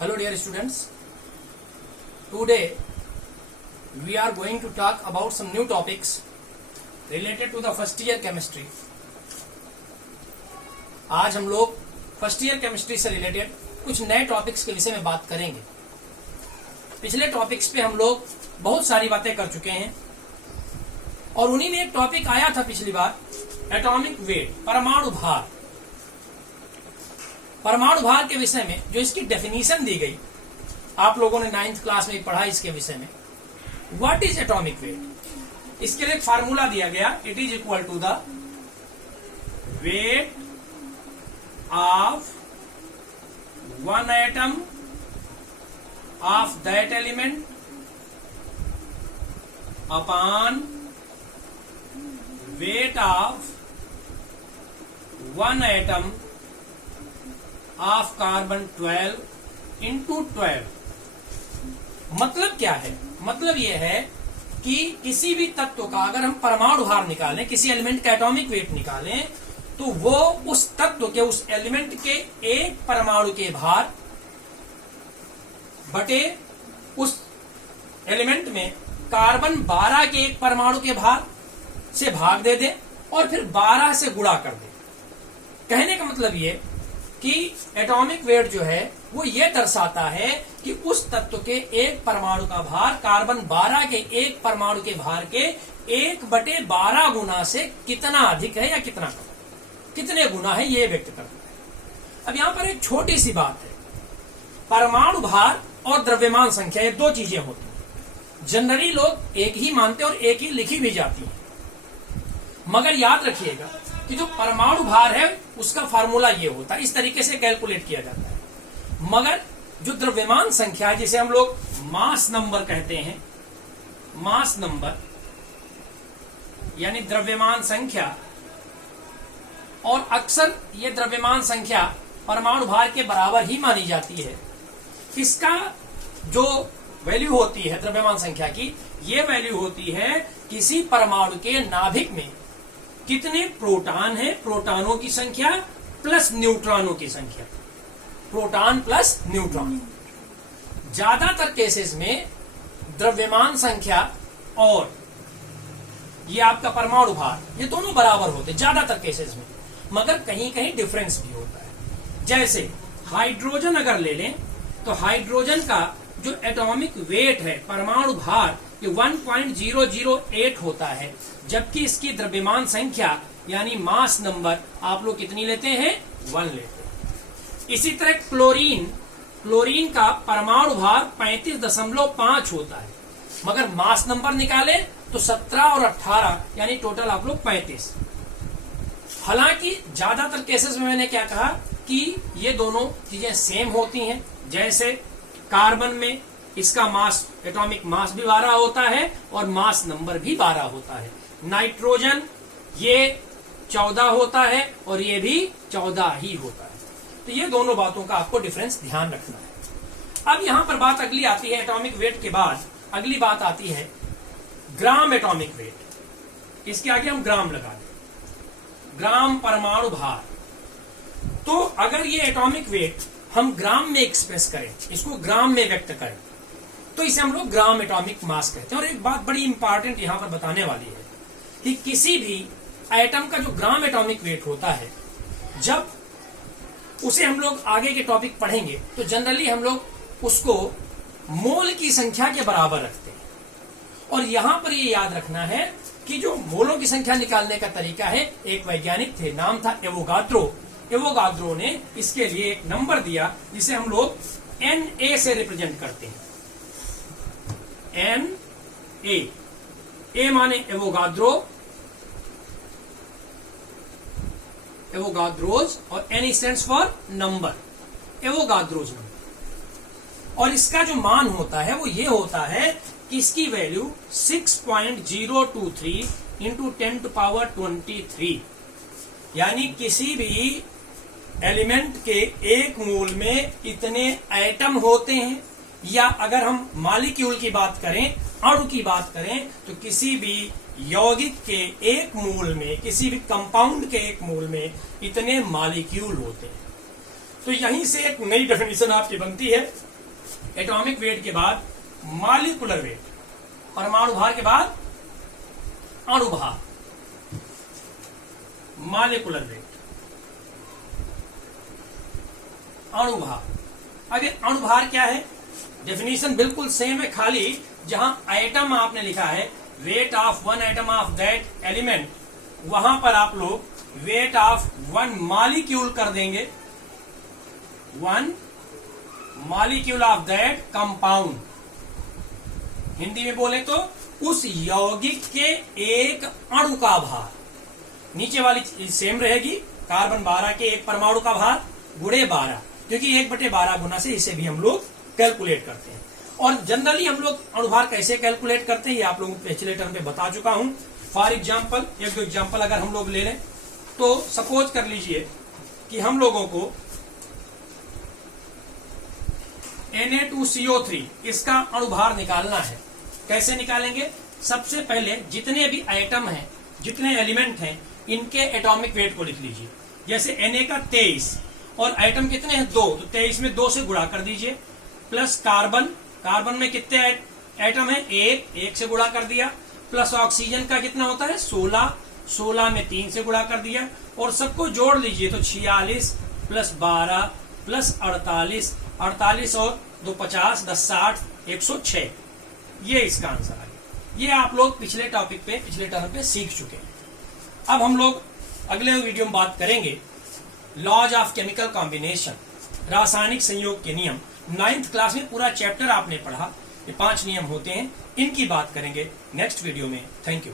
Hello dear students, today we are going to talk about some new topics related to the first year chemistry. आज हम लोग first year chemistry से related कुछ नए topics के विषय में बात करेंगे। पिछले टॉपिक्स पे हम लोग बहुत सारी बातें कर चुके हैं और उन्हीं में एक टॉपिक आया था पिछली बार, एटॉमिक वेट, परमाणु भार। परमाणु भार के विषय में जो इसकी डेफिनेशन दी गई, आप लोगों ने 9th क्लास में पढ़ा इसके विषय में। What is atomic weight? इसके लिए एक फार्मूला दिया गया, it is equal to the weight of one atom of that element upon weight of one atom of carbon 12 into 12। मतलब क्या है? मतलब यह है कि किसी भी तत्व का अगर हम परमाणु भार निकालें, किसी एलिमेंट का एटॉमिक वेट निकालें, तो वो उस तत्व के, उस एलिमेंट के एक परमाणु के भार बटे उस एलिमेंट में कार्बन 12 के एक परमाणु के भार से भाग दे दे और फिर 12 से गुणा कर दे। कहने का मतलब ये कि एटॉमिक वेट जो है वो ये दर्शाता है कि उस तत्व के एक परमाणु का भार कार्बन 12 के एक परमाणु के भार के 1/12 गुना से कितना अधिक है या कितना कम, कितने गुना है, ये व्यक्त करता है। अब यहां पर एक छोटी सी बात है, परमाणु भार और द्रव्यमान संख्या ये दो चीजें होती हैं। जनरली लोग एक ही मानते और एक ही लिखी भी जाती है, मगर याद रखिएगा कि जो परमाणु भार है उसका फार्मूला ये होता है, इस तरीके से कैलकुलेट किया जाता है। मगर जो द्रव्यमान संख्या, जिसे हम लोग मास नंबर कहते हैं, मास नंबर यानी द्रव्यमान संख्या, और अक्सर ये द्रव्यमान संख्या परमाणु भार के बराबर ही मानी जाती है। इसका जो वैल्यू होती है द्रव्यमान संख्या की, ये वैल्यू होती है किसी परमाणु के नाभिक में कितने प्रोटॉन है, प्रोटॉनों की संख्या प्लस न्यूट्रॉनों की संख्या, प्रोटॉन प्लस न्यूट्रॉन। ज्यादातर केसेस में द्रव्यमान संख्या और ये आपका परमाणु भार, ये दोनों बराबर होते हैं ज्यादातर केसेस में, मगर कहीं कहीं डिफरेंस भी होता है। जैसे हाइड्रोजन अगर ले लें तो हाइड्रोजन का जो एटॉमिक वेट है, परमाणु भार, ये 1.008 होता है, जबकि इसकी द्रव्यमान संख्या यानी मास नंबर आप लोग कितनी लेते हैं? 1 लेते हैं। इसी तरह क्लोरीन का परमाणु भार 35.5 होता है, मगर मास नंबर निकाले तो 17 और 18 यानी टोटल आप लोग 35। हालांकि ज्यादातर केसेस में मैंने क्या कहा कि ये दोनों चीजें सेम होती हैं। जैसे कार्बन में इसका मास, एटॉमिक मास भी 12 होता है और मास नंबर भी 12 होता है। नाइट्रोजन ये 14 होता है और ये भी 14 ही होता है। तो ये दोनों बातों का आपको डिफरेंस ध्यान रखना है। अब यहां पर बात अगली आती है, एटॉमिक वेट के बाद अगली बात आती है ग्राम एटॉमिक वेट। इसके आगे हम ग्राम लगा दें, ग्राम परमाणु भार। तो अगर ये एटॉमिक वेट हम ग्राम में एक्सप्रेस करें, इसको ग्राम में व्यक्त करें, तो इसे हम लोग ग्राम एटॉमिक मास कहते हैं। और एक बात बड़ी इंपॉर्टेंट यहां पर बताने वाली है कि किसी भी एटम का जो ग्राम एटॉमिक वेट होता है, जब उसे हम लोग आगे के टॉपिक पढ़ेंगे तो जनरली हम लोग उसको मोल की संख्या के बराबर रखते हैं। और यहां पर ये याद रखना है कि जो मोलों की संख्या निकालने का तरीका है, एक वैज्ञानिक थे, नाम था एवोगाद्रो। एवोगाद्रो ने इसके लिए एक नंबर दिया जिसे हम लोग Na से रिप्रेजेंट करते हैं। Na, ए माने एवोगाद्रो, एवोगाद्रोज, और N stands for number, Avogadro's number. और इसका जो मान होता है वो ये होता है कि इसकी वैल्यू 6.023 इंटू 10⁻23, यानी किसी भी एलिमेंट के एक मोल में इतने एटम होते हैं, या अगर हम मॉलिक्यूल की बात करें, अणु की बात करें, तो किसी भी यौगिक के एक मोल में, किसी भी कंपाउंड के एक मोल में इतने मॉलिक्यूल होते हैं। तो यहीं से एक नई डेफिनेशन आपकी बनती है एटॉमिक वेट के बाद मॉलिक्यूलर वेट, परमाणु भार के बाद अणुभार, मॉलिक्यूलर वेट, अणुभार। अब ये अणुभार क्या है? डेफिनेशन बिल्कुल सेम है, खाली जहां एटम आपने लिखा है wait of one atom of that element, वहां पर आप लोग वेट ऑफ वन मॉलिक्यूल कर देंगे, one molecule of that compound. Hindi में बोले तो उस यौगिक के एक अणु का भार। नीचे वाली सेम रहेगी, कार्बन 12 के एक परमाणु का भार गुणे 12, क्योंकि 1/12 गुना से इसे भी हम लोग कैलकुलेट करते हैं। और जनरली हम लोग अणुभार कैसे कैलकुलेट करते हैं ये आप लोगों को पिछले टर्म पे बता चुका हूं। फॉर एग्जाम्पल, एक दो एग्जाम्पल अगर हम लोग ले लें तो सपोज कर लीजिए कि हम लोगों को Na2CO3 इसका अणुभार निकालना है। कैसे निकालेंगे? सबसे पहले जितने भी आइटम हैं, जितने एलिमेंट हैं, इनके एटॉमिक वेट को लिख लीजिए। जैसे Na का 23 और आइटम कितने हैं? 2, तो 23 में 2 से गुणा कर दीजिए, प्लस कार्बन, कार्बन में कितने एटम है? 1 से गुणा कर दिया, प्लस ऑक्सीजन का कितना होता है? 16 में 3 से गुणा कर दिया, और सबको जोड़ लीजिए तो 46 प्लस 12 प्लस 48 और 2 50, 10 60, 106। ये इसका आंसर आ गया। ये आप लोग पिछले टॉपिक पे, पिछले टर्म पे सीख चुके हैं। अब हम लोग अगले वीडियो में बात करेंगे लॉज ऑफ केमिकल कॉम्बिनेशन, रासायनिक संयोग के नियम। 9th क्लास में पूरा चैप्टर आपने पढ़ा, ये 5 नियम होते हैं, इनकी बात करेंगे नेक्स्ट वीडियो में। Thank you.